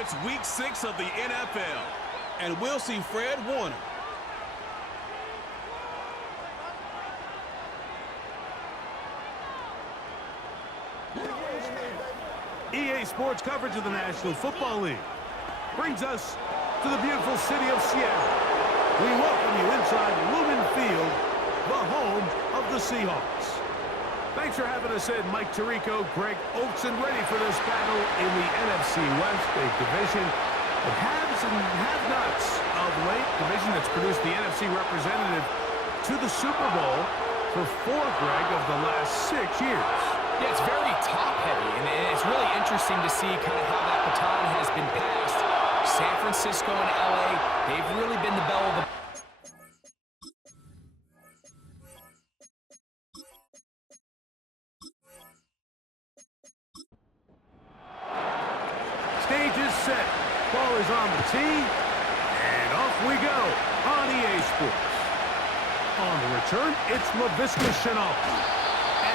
It's week 6 of the NFL. And we'll see Fred Warner. EA Sports coverage of the National Football League brings us to the beautiful city of Seattle. We welcome you inside Lumen Field, the home of the Seahawks. Thanks for having us in, Mike Tirico, Greg Oakson, ready for this battle in the NFC West, a division of haves and have-nots of late, division that's produced the NFC representative to the Super Bowl for 4, Greg, of the last 6 years. Yeah, it's very top-heavy, and it's really interesting to see kind of how that baton has been passed. San Francisco and L.A., they've really been the bell of the... Stage is set. Ball is on the tee, and off we go on EA Sports. On the return, it's Laviska Shenault.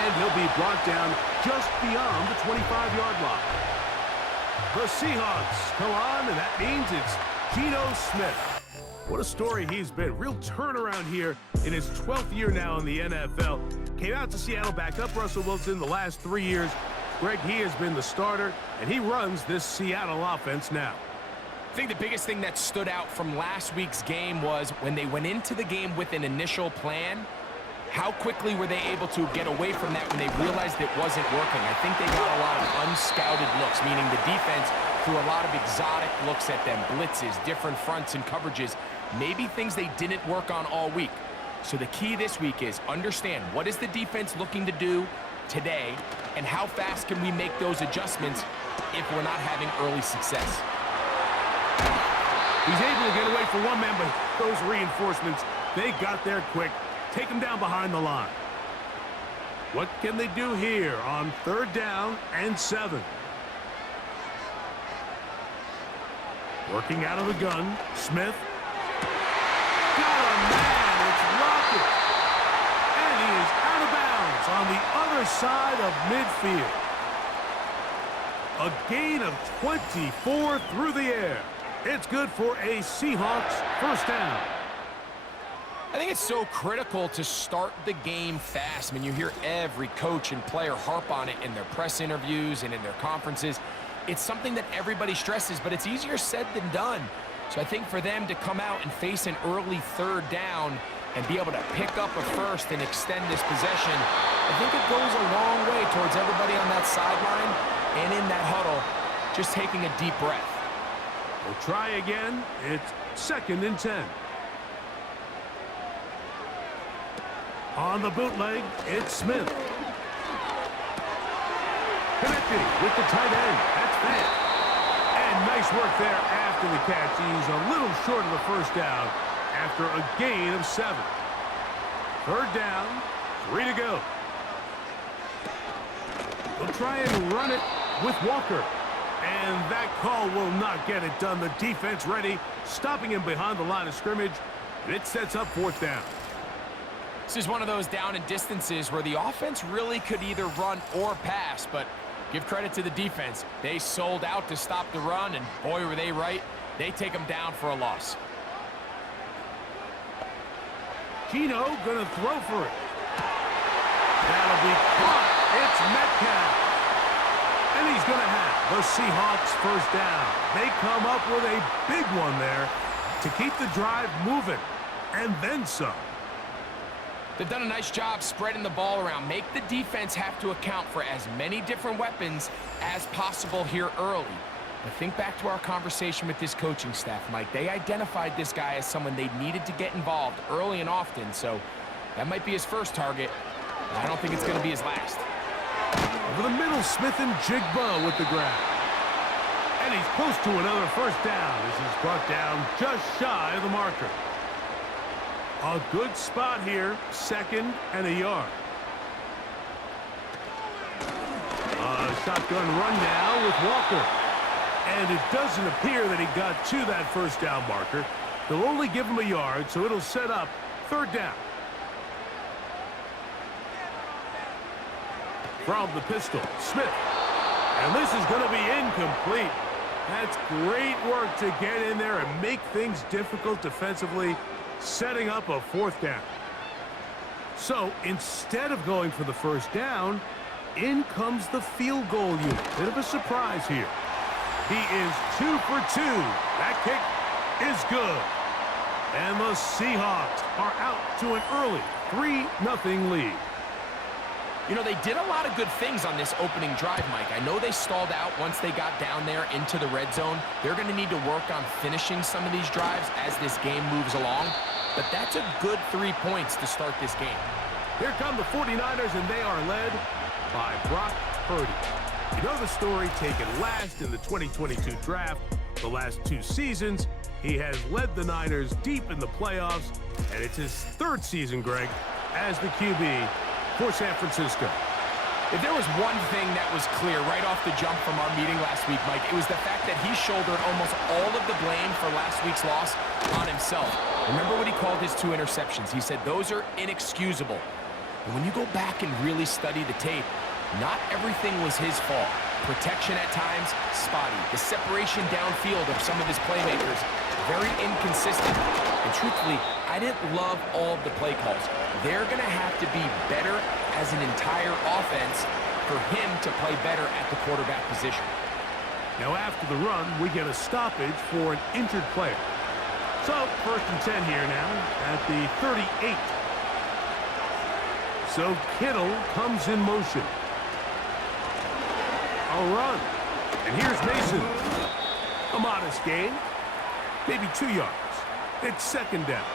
And he'll be brought down just beyond the 25-yard line. The Seahawks come on, and that means it's Geno Smith. What a story he's been. Real turnaround here in his 12th year now in the NFL. Came out to Seattle, back up Russell Wilson the last 3 years. Greg, he has been the starter, and he runs this Seattle offense now. I think the biggest thing that stood out from last week's game was when they went into the game with an initial plan, how quickly were they able to get away from that when they realized it wasn't working? I think they got a lot of unscouted looks, meaning the defense threw a lot of exotic looks at them, blitzes, different fronts and coverages, maybe things they didn't work on all week. So the key this week is understand what is the defense looking to do today, and how fast can we make those adjustments if we're not having early success. He's able to get away from one man, but those reinforcements, they got there quick. Take him down behind the line. What can they do here on 3rd down and 7? Working out of the gun, Smith. Got a man, it's Rocket. And he is out of bounds on the other side of midfield. A gain of 24 through the air. It's good for a Seahawks first down. I think it's so critical to start the game fast. I mean, you hear every coach and player harp on it in their press interviews and in their conferences. It's something that everybody stresses, but it's easier said than done. So I think for them to come out and face an early 3rd down and be able to pick up a first and extend this possession, I think it goes a long way towards everybody on that sideline and in that huddle just taking a deep breath. We'll try again. It's 2nd and 10. On the bootleg, it's Smith. Connecting with the tight end. That's Fant. And nice work there after the catch. He's a little short of the first down after a gain of 7. 3rd down, 3 to go. They'll try and run it with Walker. And that call will not get it done. The defense ready, stopping him behind the line of scrimmage. And it sets up 4th down. This is one of those down and distances where the offense really could either run or pass, but give credit to the defense. They sold out to stop the run, and boy, were they right. They take them down for a loss. Geno gonna throw for it. That'll be caught. It's Metcalf. And he's gonna have the Seahawks first down. They come up with a big one there to keep the drive moving, and then some. They've done a nice job spreading the ball around. Make the defense have to account for as many different weapons as possible here early. But think back to our conversation with this coaching staff, Mike. They identified this guy as someone they needed to get involved early and often, so that might be his first target. I don't think it's going to be his last. Over the middle, Smith and Jigba with the grab. And he's close to another first down as he's brought down just shy of the marker. A good spot here, 2nd and a yard. A shotgun run now with Walker. And it doesn't appear that he got to that first down marker. They'll only give him a yard, so it'll set up 3rd down. From the pistol, Smith. And this is going to be incomplete. That's great work to get in there and make things difficult defensively, setting up a fourth down. So instead of going for the first down, in comes the field goal unit. Bit of a surprise here. He is 2 for 2. That kick is good. And the Seahawks are out to an early 3-0 lead. You know, they did a lot of good things on this opening drive, Mike. I know they stalled out once they got down there into the red zone. They're going to need to work on finishing some of these drives as this game moves along. But that's a good 3 points to start this game. Here come the 49ers, and they are led by Brock Purdy. You know the story, taken last in the 2022 draft. The last 2 seasons, he has led the Niners deep in the playoffs, and it's his 3rd season, Greg, as the QB for San Francisco. If there was one thing that was clear right off the jump from our meeting last week, Mike, it was the fact that he shouldered almost all of the blame for last week's loss on himself. Remember what he called his 2 interceptions? He said those are inexcusable. And when you go back and really study the tape, not everything was his fault. Protection at times, spotty. The separation downfield of some of his playmakers, very inconsistent. And truthfully, I didn't love all of the play calls. They're going to have to be better as an entire offense for him to play better at the quarterback position. Now after the run, we get a stoppage for an injured player. So 1st and 10 here now at the 38. So Kittle comes in motion. A run. And here's Mason. A modest gain. Maybe 2 yards. It's 2nd down.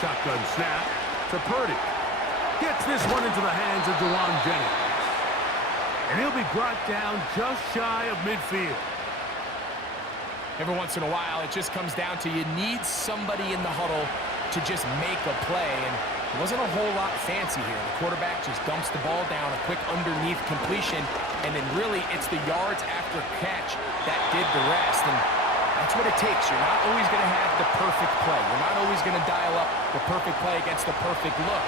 Shotgun snap to Purdy. Gets this one into the hands of Dewan Jennings. And he'll be brought down just shy of midfield. Every once in a while, it just comes down to you need somebody in the huddle to just make a play. And it wasn't a whole lot fancy here. The quarterback just dumps the ball down, a quick underneath completion, and then really it's the yards after catch that did the rest. And that's what it takes. You're not always going to have the perfect play. You're not always going to dial up the perfect play against the perfect look.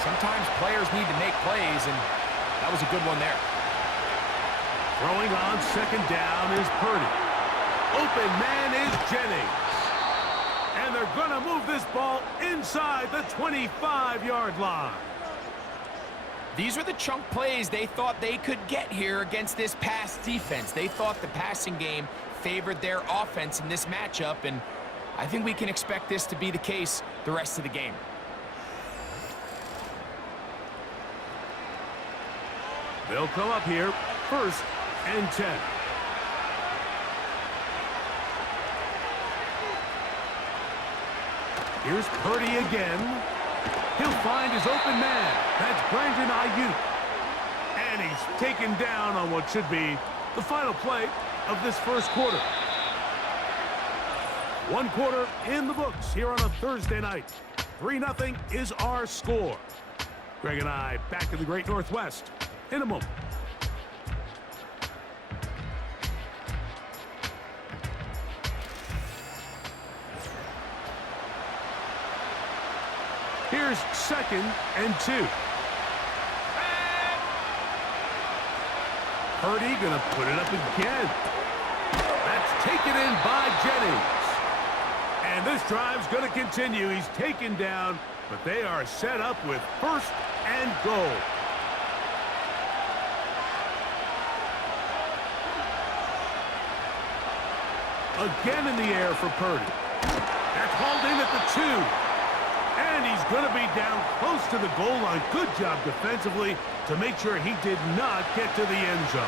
Sometimes players need to make plays, and that was a good one there. Throwing on 2nd down is Purdy. Open man is Jennings. And they're going to move this ball inside the 25-yard line. These are the chunk plays they thought they could get here against this pass defense. They thought the passing game favored their offense in this matchup, and I think we can expect this to be the case the rest of the game. They'll come up here 1st and 10. Here's Purdy again. He'll find his open man. That's Brandon Ayuk. And he's taken down on what should be the final play of this 1st quarter. 1 quarter in the books here on a Thursday night. 3-0 is our score. Greg and I back in the Great Northwest in a moment. Here's 2nd and 2. Purdy gonna put it up again. That's taken in by Jennings. And this drive's gonna continue. He's taken down, but they are set up with 1st and goal. Again in the air for Purdy. That's hauled in at the 2. And he's going to be down close to the goal line. Good job defensively to make sure he did not get to the end zone.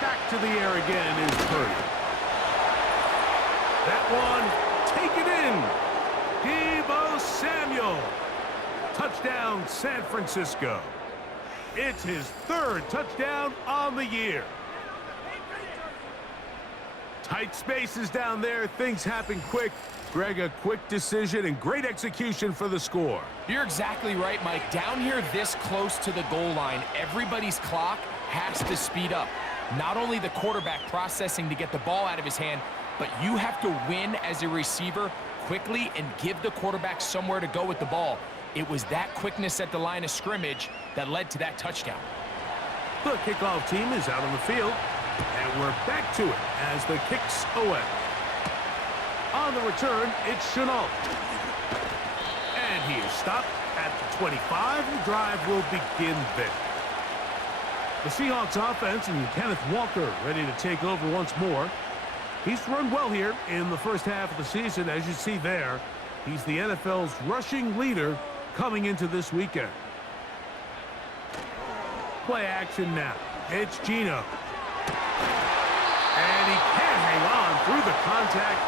Back to the air again is Purdy. That one taken in. Deebo Samuel. Touchdown, San Francisco. It's his 3rd touchdown on the year. Tight spaces down there. Things happen quick. Greg, a quick decision and great execution for the score. You're exactly right, Mike. Down here this close to the goal line, everybody's clock has to speed up. Not only the quarterback processing to get the ball out of his hand, but you have to win as a receiver quickly and give the quarterback somewhere to go with the ball. It was that quickness at the line of scrimmage that led to that touchdown. The kickoff team is out on the field, and we're back to it as the kick's away. On the return, it's Chenault. And he is stopped at the 25. The drive will begin there. The Seahawks offense and Kenneth Walker ready to take over once more. He's run well here in the first half of the season, as you see there. He's the NFL's rushing leader coming into this weekend. Play action now. It's Geno. And he can't hang on through the contact.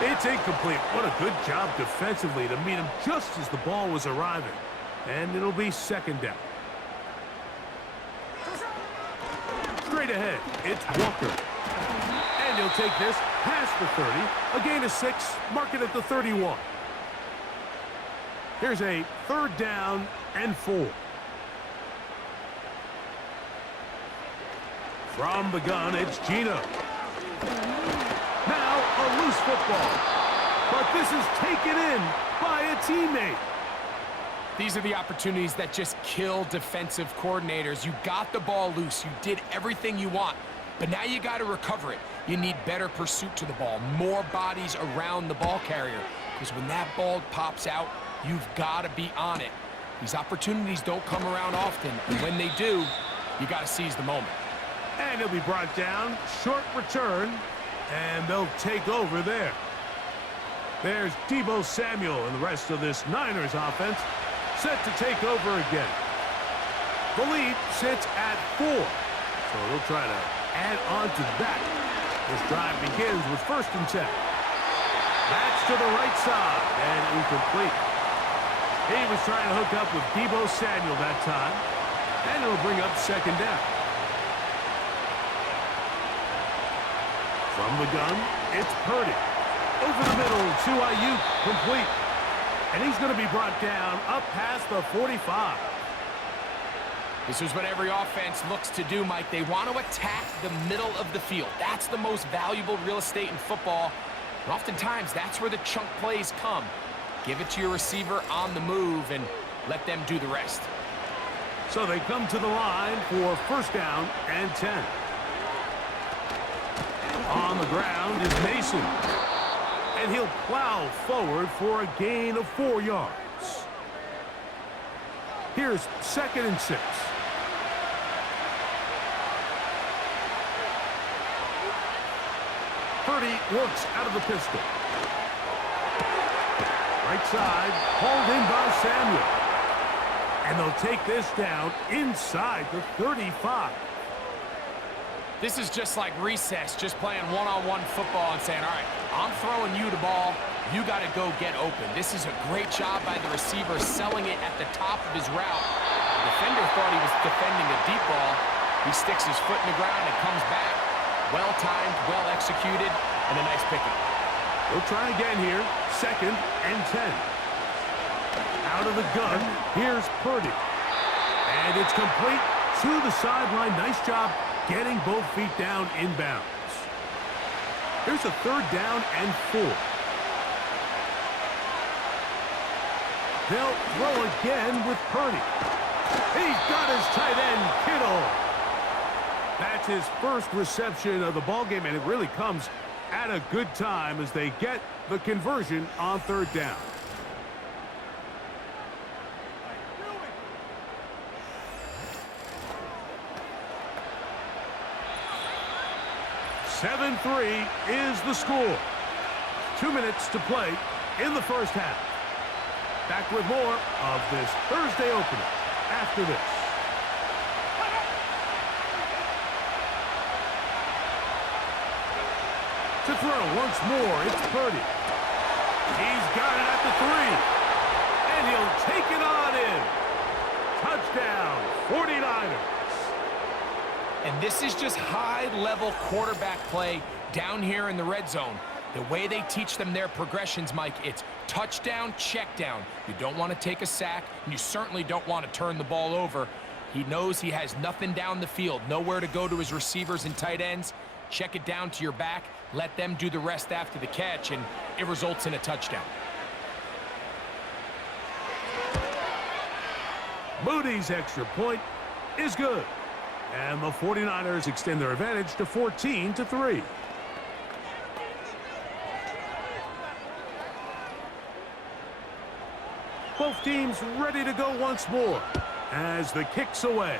It's incomplete. What a good job defensively to meet him just as the ball was arriving. And it'll be second down. Straight ahead, it's Walker. And he'll take this past the 30. A gain of 6, mark it at the 31. Here's a third down and 4. From the gun, it's Geno. Now a loose football. But this is taken in by a teammate. These are the opportunities that just kill defensive coordinators. You got the ball loose. You did everything you want. But now you got to recover it. You need better pursuit to the ball, more bodies around the ball carrier. Because when that ball pops out, you've got to be on it. These opportunities don't come around often. And when they do, you got to seize the moment. And he'll be brought down. Short return. And they'll take over there. There's Deebo Samuel and the rest of this Niners offense set to take over again. The lead sits at 4. So they'll try to add on to that. This drive begins with 1st and 10. That's to the right side and incomplete. He was trying to hook up with Deebo Samuel that time. And it'll bring up second down. From the gun, it's Purdy. Over the middle to Ayuk, complete. And he's going to be brought down up past the 45. This is what every offense looks to do, Mike. They want to attack the middle of the field. That's the most valuable real estate in football. And oftentimes, that's where the chunk plays come. Give it to your receiver on the move and let them do the rest. So they come to the line for 1st down and 10. On the ground is Mason. And he'll plow forward for a gain of 4 yards. Here's 2nd and 6. Purdy works out of the pistol. Right side, hauled in by Samuel. And they'll take this down inside the 35. This is just like recess, just playing one-on-one football and saying, all right, I'm throwing you the ball. You got to go get open. This is a great job by the receiver selling it at the top of his route. The defender thought he was defending a deep ball. He sticks his foot in the ground and comes back. Well-timed, well-executed, and a nice pickup. We'll try again here. 2nd and 10. Out of the gun, here's Purdy. And it's complete to the sideline. Nice job getting both feet down inbounds. Here's a 3rd down and 4. They'll throw again with Purdy. He's got his tight end, Kittle. That's his first reception of the ballgame, and it really comes at a good time as they get the conversion on 3rd down. (7-3) is the score. 2 minutes to play in the 1st half. Back with more of this Thursday opener after this. To throw once more, it's Purdy. He's got it at the 3. And he'll take it on in. Touchdown, 49ers. And this is just high-level quarterback play down here in the red zone. The way they teach them their progressions, Mike, it's touchdown, check down. You don't want to take a sack, and you certainly don't want to turn the ball over. He knows he has nothing down the field, nowhere to go to his receivers and tight ends. Check it down to your back, let them do the rest after the catch, and it results in a touchdown. Moody's extra point is good. And the 49ers extend their advantage to 14-3. Both teams ready to go once more as the kick's away.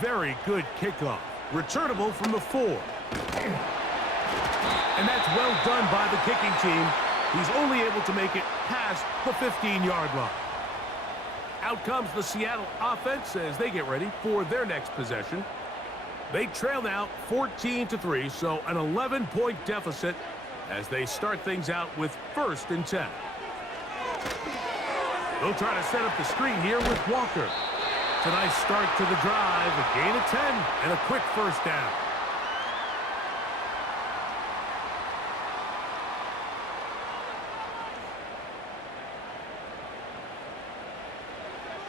Very good kickoff. Returnable from the 4. And that's well done by the kicking team. He's only able to make it past the 15-yard line. Out comes the Seattle offense as they get ready for their next possession. They trail now 14-3, so an 11-point deficit as they start things out with 1st and 10. They'll try to set up the screen here with Walker. It's a nice start to the drive, a gain of 10, and a quick 1st down.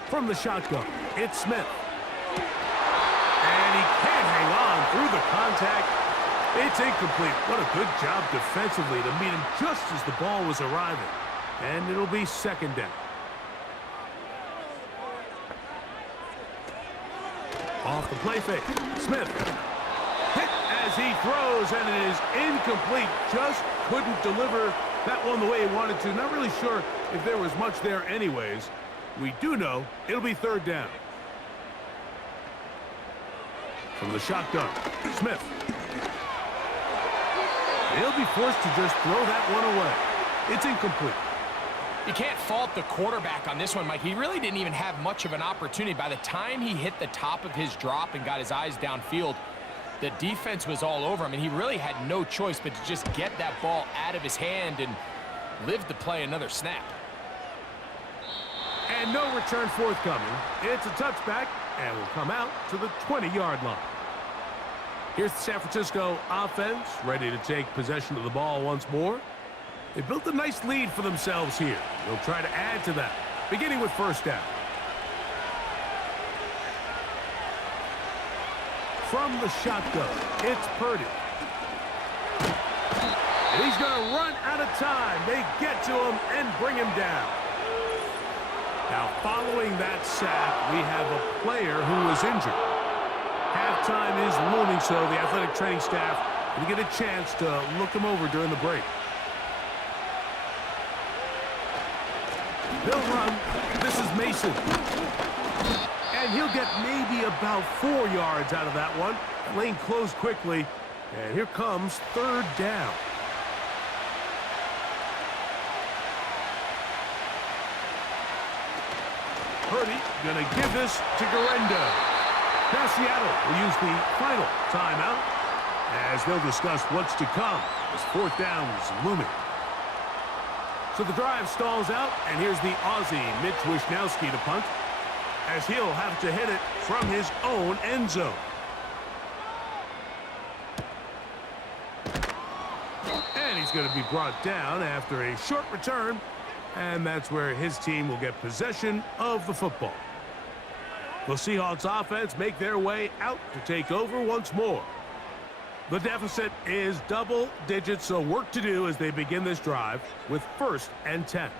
From the shotgun, it's Smith. And he can't hang on through the contact. It's incomplete. What a good job defensively to meet him just as the ball was arriving. And it'll be 2nd down. Off the play fake. Smith. Hit as he throws, and it is incomplete. Just couldn't deliver that one the way he wanted to. Not really sure if there was much there anyways. We do know it'll be 3rd down. From the shotgun, Smith. He'll be forced to just throw that one away. It's incomplete. You can't fault the quarterback on this one, Mike. He really didn't even have much of an opportunity. By the time he hit the top of his drop and got his eyes downfield, the defense was all over him, and he really had no choice but to just get that ball out of his hand and live to play another snap. And no return forthcoming. It's a touchback, and will come out to the 20-yard line. Here's the San Francisco offense, ready to take possession of the ball once more. They built a nice lead for themselves here. They'll try to add to that, beginning with 1st down. From the shotgun, it's Purdy. And he's going to run out of time. They get to him and bring him down. Now, following that sack, we have a player who was injured. Halftime is looming, so the athletic training staff will get a chance to look him over during the break. They'll run. This is Mason. And he'll get maybe about 4 yards out of that one. Lane closed quickly, and here comes 3rd down. Purdy going to give this to Garenda. Now Seattle will use the final timeout as they'll discuss what's to come as 4th down is looming. So the drive stalls out, and here's the Aussie Mitch Wishnowsky to punt as he'll have to hit it from his own end zone. And he's going to be brought down after a short return. And that's where his team will get possession of the football. The Seahawks offense make their way out to take over once more. The deficit is double digits, so work to do as they begin this drive with 1st and 10.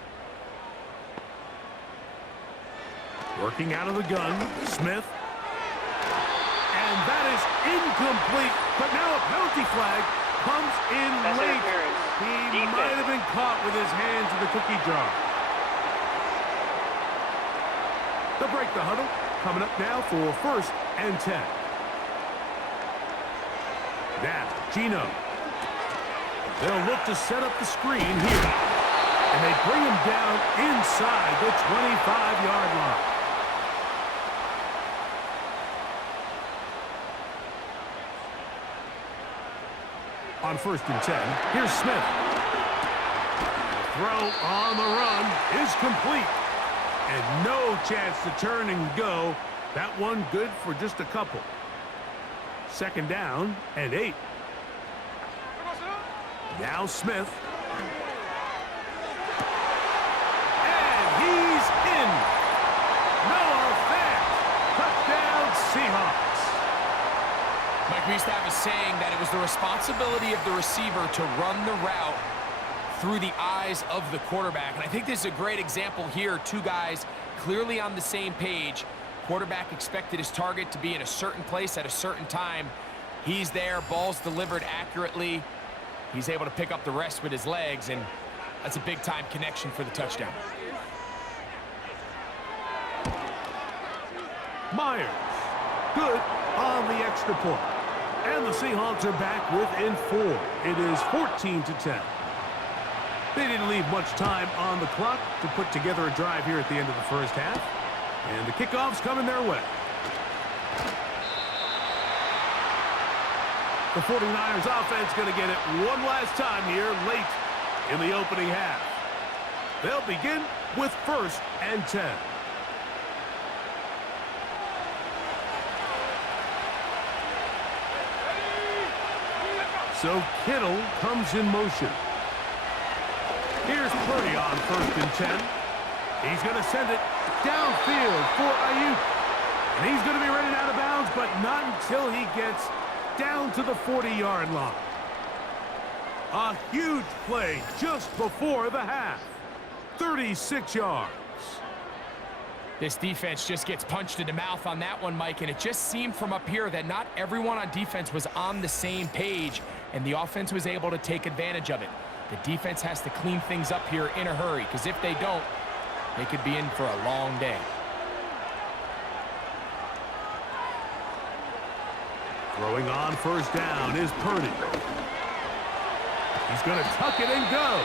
Working out of the gun, Smith. And that is incomplete, but now a penalty flag comes in late. He might have been caught with his hands in the cookie jar. They'll break the huddle. Coming up now for 1st and 10. Now, Gino. They'll look to set up the screen here. And they bring him down inside the 25-yard line. On 1st and 10, here's Smith. Throw on the run is complete. And no chance to turn and go. That one good for just a couple. 2nd down and 8. Now Smith. And he's in. Noah Fant. Touchdown Seahawks. Mike, we used to have a saying that it was the responsibility of the receiver to run the route through the eyes of the quarterback. And I think this is a great example here. Two guys clearly on the same page. Quarterback expected his target to be in a certain place at a certain time. He's there, ball's delivered accurately. He's able to pick up the rest with his legs, and that's a big-time connection for the touchdown. Myers, good on the extra point. And the Seahawks are back within 4. It is 14-10. They didn't leave much time on the clock to put together a drive here at the end of the first half. And the kickoff's coming their way. The 49ers offense going to get it one last time here late in the opening half. They'll begin with 1st and 10. So Kittle comes in motion. Here's Purdy on 1st and 10. He's going to send it downfield for Ayuk. And he's going to be running out of bounds, but not until he gets down to the 40-yard line. A huge play just before the half. 36 yards. This defense just gets punched in the mouth on that one, Mike, and it just seemed from up here that not everyone on defense was on the same page, and the offense was able to take advantage of it. The defense has to clean things up here in a hurry, because if they don't, they could be in for a long day. Throwing on 1st down is Purdy. He's going to tuck it and go.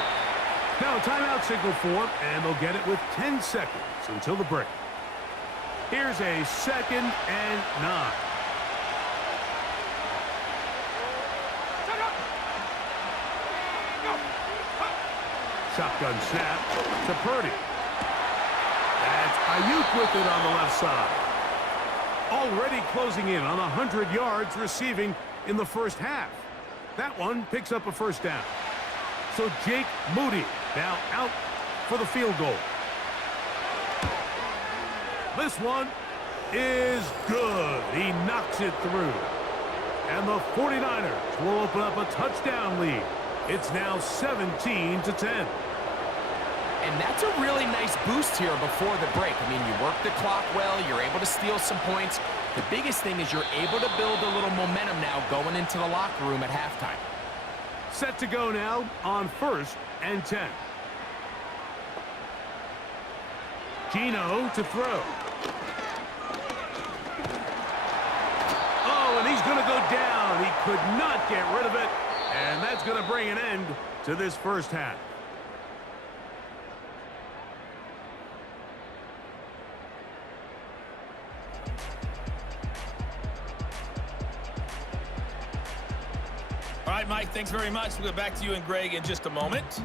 Now timeout signal form, and they'll get it with 10 seconds until the break. Here's a 2nd and 9. Shotgun snap to Purdy. That's Ayuk with it on the left side. Already closing in on 100 yards receiving in the first half. That one picks up a 1st down. So Jake Moody now out for the field goal. This one is good. He knocks it through. And the 49ers will open up a touchdown lead. It's now 17-10. And that's a really nice boost here before the break. I mean, you work the clock well, you're able to steal some points. The biggest thing is you're able to build a little momentum now going into the locker room at halftime. Set to go now on 1st and 10. Gino to throw. Oh, and he's going to go down. He could not get rid of it. And that's going to bring an end to this first half. All right, Mike, thanks very much. We'll get back to you and Greg in just a moment.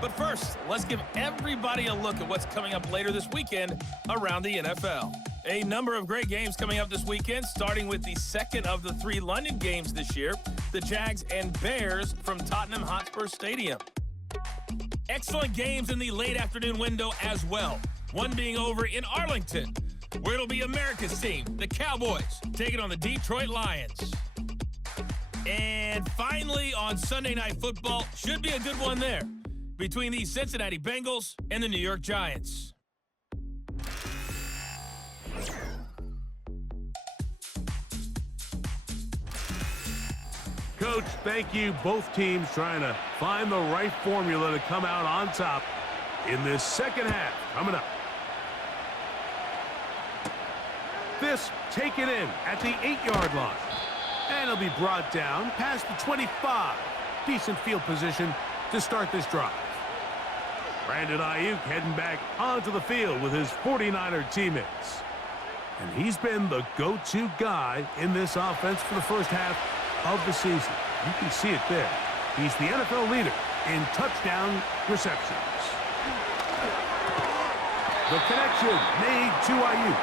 But first, let's give everybody a look at what's coming up later this weekend around the NFL. A number of great games coming up this weekend, starting with the second of the 3 London games this year, the Jags and Bears from Tottenham Hotspur Stadium. Excellent games in the late afternoon window as well. One being over in Arlington, where it'll be America's team, the Cowboys, taking on the Detroit Lions. And finally, on Sunday Night Football, should be a good one there, between the Cincinnati Bengals and the New York Giants. Coach, thank you. Both teams trying to find the right formula to come out on top in this second half coming up. This taken in at the 8-yard line. And it'll be brought down past the 25. Decent field position to start this drive. Brandon Ayuk heading back onto the field with his 49er teammates. And he's been the go-to guy in this offense for the first half of the season. You can see it there. He's the NFL leader in touchdown receptions. The connection made to Ayuk.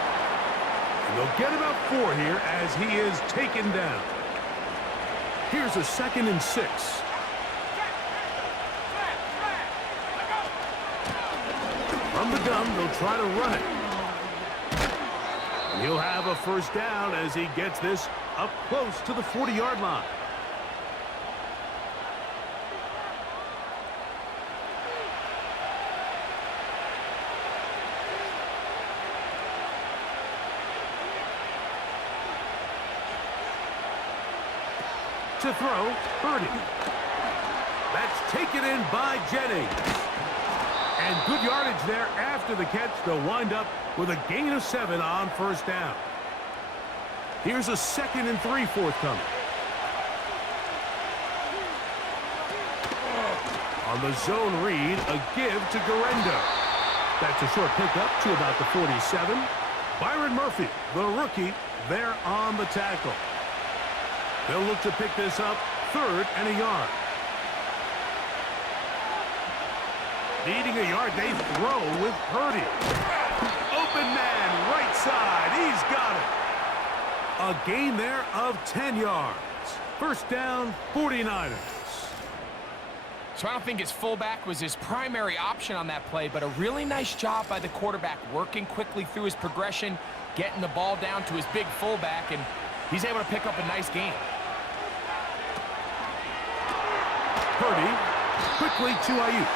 And they'll get about 4 here as he is taken down. Here's a 2nd and 6. From the gun, they'll try to run it. And he'll have a 1st down as he gets this up close to the 40-yard line. To throw, Purdy. That's taken in by Jennings. And good yardage there after the catch. They'll wind up with a gain of 7 on first down. Here's a 2nd and 3 forthcoming. On the zone read, a give to Garendo. That's a short pickup to about the 47. Byron Murphy, the rookie, there on the tackle. They'll look to pick this up 3rd and a yard. Needing a yard, they throw with Purdy. Open man, right side. He's got it. A gain there of 10 yards. First down, 49ers. So I don't think his fullback was his primary option on that play, but a really nice job by the quarterback working quickly through his progression, getting the ball down to his big fullback, and he's able to pick up a nice gain. Purdy quickly to Ayuk.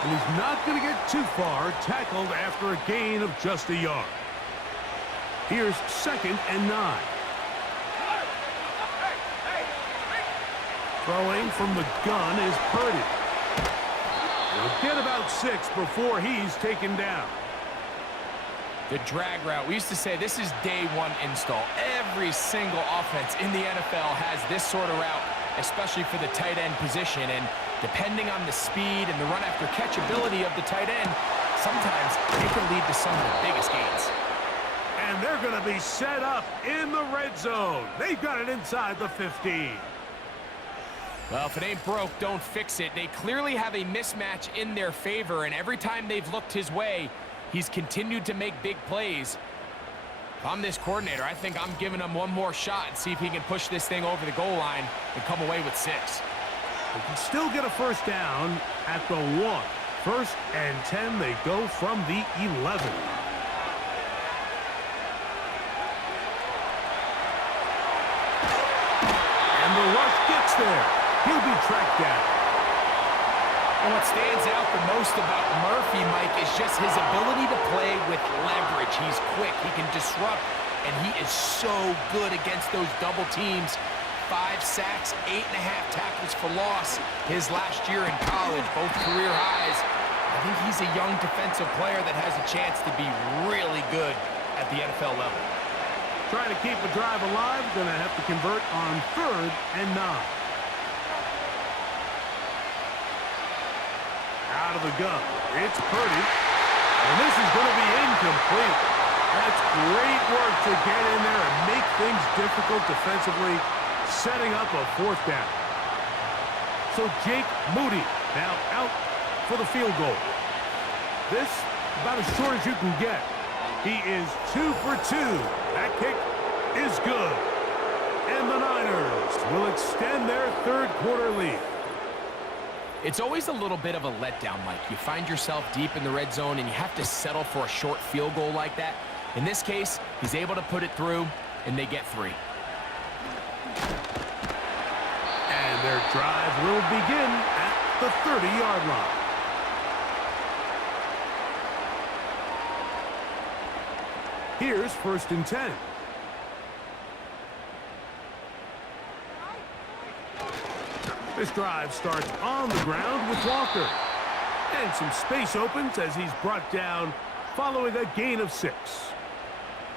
And he's not going to get too far, tackled after a gain of just a yard. Here's 2nd and 9. Throwing from the gun is Purdy. He'll get about 6 before he's taken down. The drag route. We used to say this is day 1 install. Every single offense in the NFL has this sort of route, especially for the tight end position. And depending on the speed and the run after catch ability of the tight end, sometimes it can lead to some of the biggest gains. And they're going to be set up in the red zone. They've got it inside the 15. Well, if it ain't broke, don't fix it. They clearly have a mismatch in their favor, and every time they've looked his way, he's continued to make big plays. If I'm this coordinator, I think I'm giving him one more shot and see if he can push this thing over the goal line and come away with 6. They can still get a first down at the 1. 1st and 10, they go from the 11. And the rush gets there. He'll be tracked down. And what stands out the most about Murphy, Mike, is just his ability to play with leverage. He's quick, he can disrupt, and he is so good against those double teams. 5 sacks, 8.5 tackles for loss his last year in college, both career highs. I think he's a young defensive player that has a chance to be really good at the NFL level. Trying to keep the drive alive, going to have to convert on 3rd and 9. Out of the gun, it's Purdy, and this is going to be incomplete. That's great work to get in there and make things difficult defensively, setting up a 4th down. So Jake Moody now out for the field goal. This about as short as you can get. He is 2 for 2. That kick is good. And the Niners will extend their 3rd quarter lead. It's always a little bit of a letdown, Mike. You find yourself deep in the red zone and you have to settle for a short field goal like that. In this case, he's able to put it through, and they get 3. And their drive will begin at the 30-yard line. Here's 1st and 10. This drive starts on the ground with Walker. And some space opens as he's brought down following a gain of 6.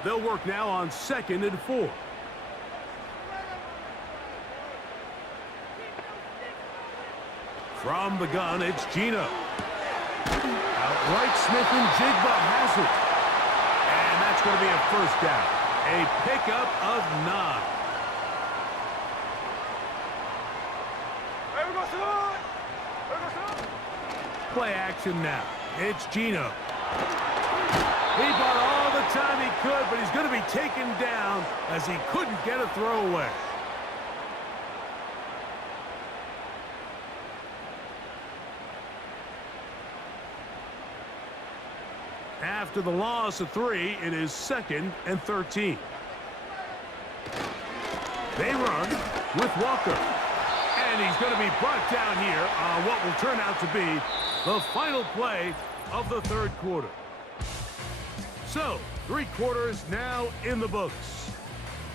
They'll work now on 2nd and 4. From the gun, it's Gino. Outright Smith and Jigba has it. And that's going to be a 1st down. A pickup of 9. Play action now. It's Gino. He bought all the time he could, but he's going to be taken down as he couldn't get a throwaway. After the loss of 3, it is 2nd and 13. They run with Walker. And he's going to be brought down here on what will turn out to be the final play of the 3rd quarter. So, 3 quarters now in the books.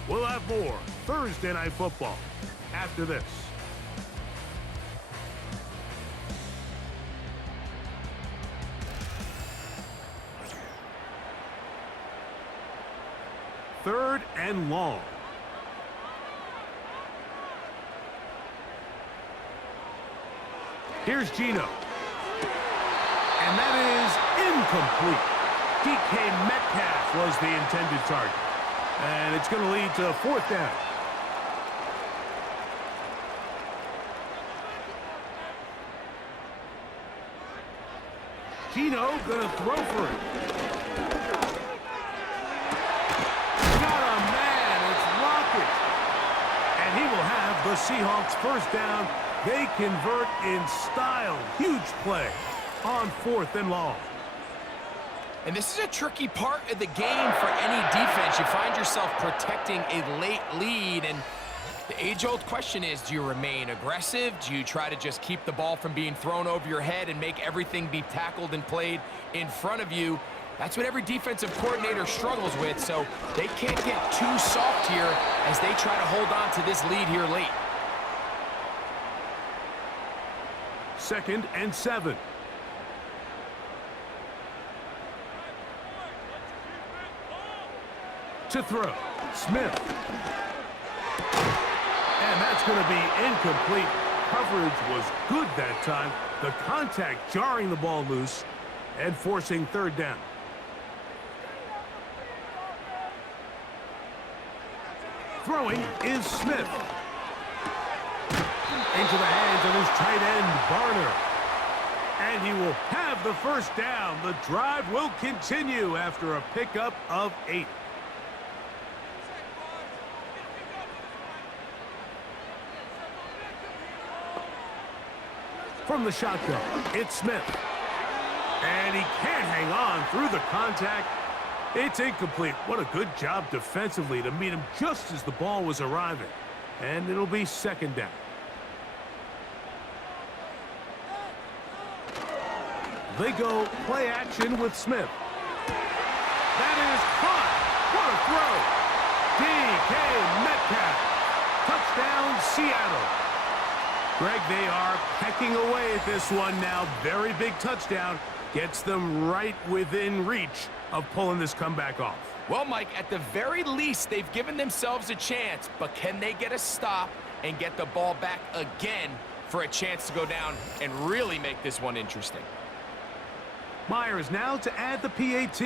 We'll have more Thursday Night Football after this. Third and long. Here's Gino. And that is incomplete. DK Metcalf was the intended target. And it's going to lead to fourth down. Gino going to throw for it. Got a man. It's Lockett. And he will have the Seahawks first down. They convert in style. Huge play on fourth and long. And this is a tricky part of the game for any defense. You find yourself protecting a late lead, and the age-old question is, do you remain aggressive? Do you try to just keep the ball from being thrown over your head and make everything be tackled and played in front of you? That's what every defensive coordinator struggles with, so they can't get too soft here as they try to hold on to this lead here late. 2nd and 7. To throw, Smith. And that's going to be incomplete. Coverage was good that time. The contact jarring the ball loose and forcing third down. Throwing is Smith. Into the hands of his tight end, Barner. And he will have the first down. The drive will continue after a pickup of 8. From the shotgun, it's Smith. And he can't hang on through the contact. It's incomplete. What a good job defensively to meet him just as the ball was arriving. And it'll be second down. They go play action with Smith. That is caught. What a throw. DK Metcalf. Touchdown, Seattle. Greg, they are pecking away at this one now. Very big touchdown. Gets them right within reach of pulling this comeback off. Well, Mike, at the very least, they've given themselves a chance, but can they get a stop and get the ball back again for a chance to go down and really make this one interesting? Myers now to add the PAT.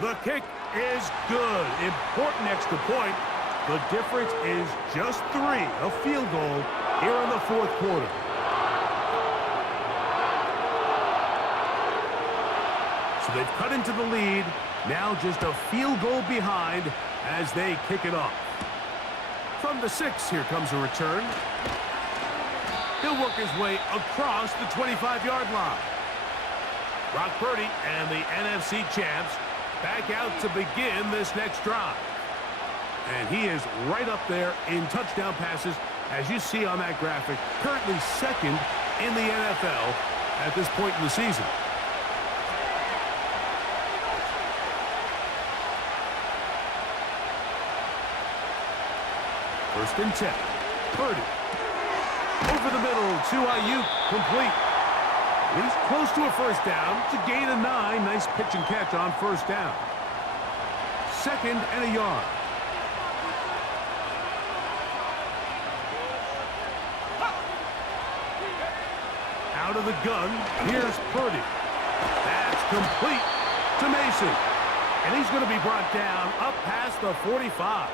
The kick is good. Important extra point. The difference is just 3. A field goal here in the fourth quarter. So they've cut into the lead. Now just a field goal behind as they kick it off. From the 6, here comes a return. He'll work his way across the 25-yard line. Brock Purdy and the NFC champs back out to begin this next drive. And he is right up there in touchdown passes, as you see on that graphic. Currently 2nd in the NFL at this point in the season. First and 10. Purdy. Over the middle to Ayuk, complete. He's close to a first down to gain a 9. Nice pitch and catch on first down. 2nd and a yard. Out of the gun, here's Purdy. That's complete to Mason. And he's going to be brought down up past the 45.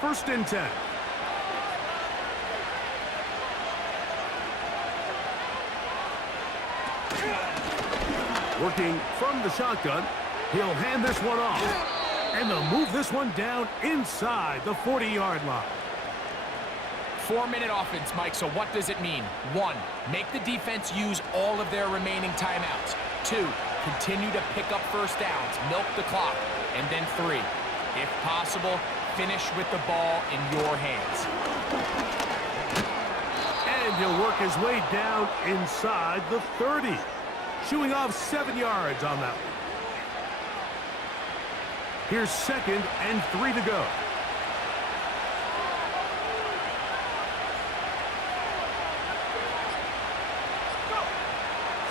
First and 10. Working from the shotgun, he'll hand this one off. And they'll move this one down inside the 40-yard line. 4-minute offense, Mike, so what does it mean? 1, make the defense use all of their remaining timeouts. 2, continue to pick up first downs, milk the clock. And then 3, if possible, finish with the ball in your hands. And he'll work his way down inside the 30. Shooing off 7 yards on that one. Here's 2nd and 3 to go.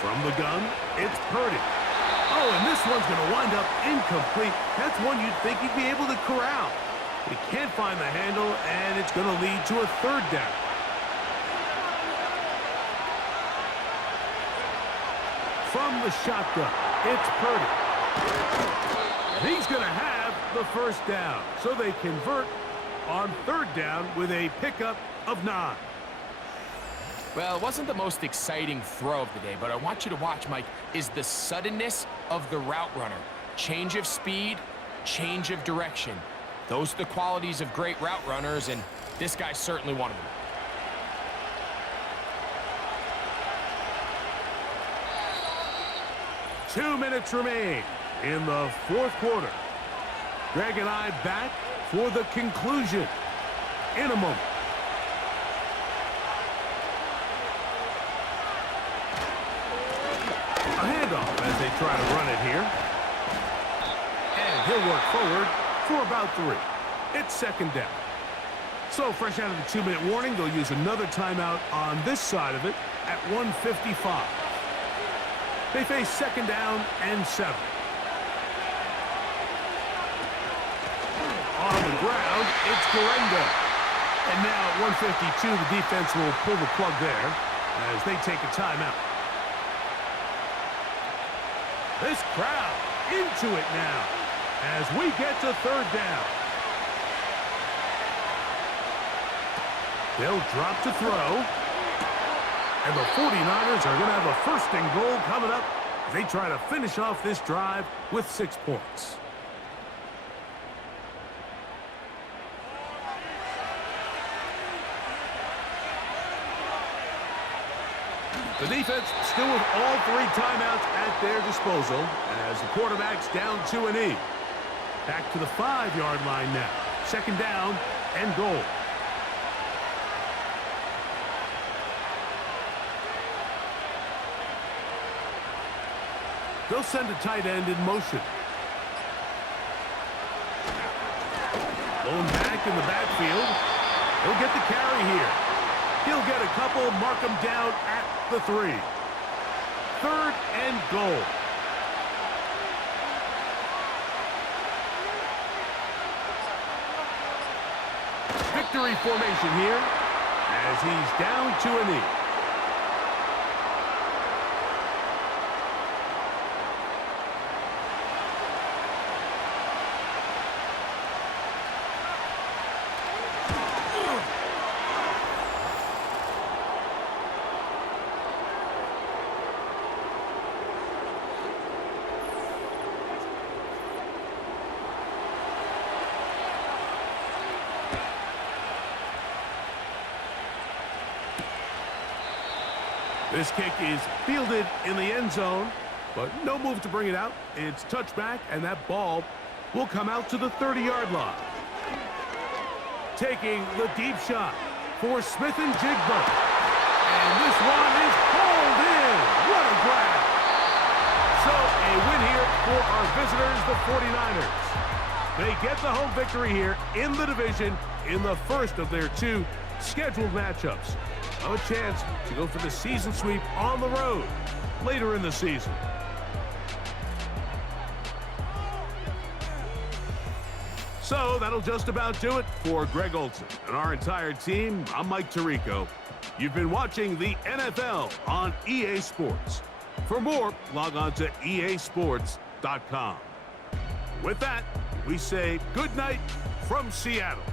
From the gun, it's Purdy. Oh, and this one's going to wind up incomplete. That's one you'd think he'd be able to corral. But he can't find the handle, and it's going to lead to a 3rd down. From the shotgun, it's Purdy. And he's going to have the 1st down. So they convert on 3rd down with a pickup of 9. Well, it wasn't the most exciting throw of the day, but I want you to watch, Mike, is the suddenness of the route runner. Change of speed, change of direction. Those are the qualities of great route runners, and this guy's certainly one of them. Two minutes remain in the 4th quarter. Greg and I back for the conclusion in a moment. A handoff as they try to run it here. And he'll work forward for about 3. It's 2nd down. So fresh out of the 2-minute warning, they'll use another timeout on this side of it at 1:55. They face 2nd down and 7. On the ground, it's Garendo. And now at 1:52, the defense will pull the plug there as they take a timeout. This crowd into it now as we get to 3rd down. They'll drop to throw. And the 49ers are going to have a 1st and goal coming up as they try to finish off this drive with 6 points. The defense still with all 3 timeouts at their disposal as the quarterback's down to a knee. Back to the 5-yard line now. 2nd down and goal. They'll send a tight end in motion. Going back in the backfield. He'll get the carry here. He'll get a couple, mark him down at the 3. 3rd and goal. Victory formation here as he's down to a knee. This kick is fielded in the end zone, but no move to bring it out. It's touchback, and that ball will come out to the 30-yard line. Taking the deep shot for Smith and Jigba. And this one is hauled in. What a grab. So a win here for our visitors, the 49ers. They get the home victory here in the division in the first of their 2 scheduled matchups. A chance to go for the season sweep on the road later in the season. So that'll just about do it for Greg Olson and our entire team. I'm Mike Tirico. You've been watching the NFL on EA Sports. For more, log on to easports.com. With that, we say good night from Seattle.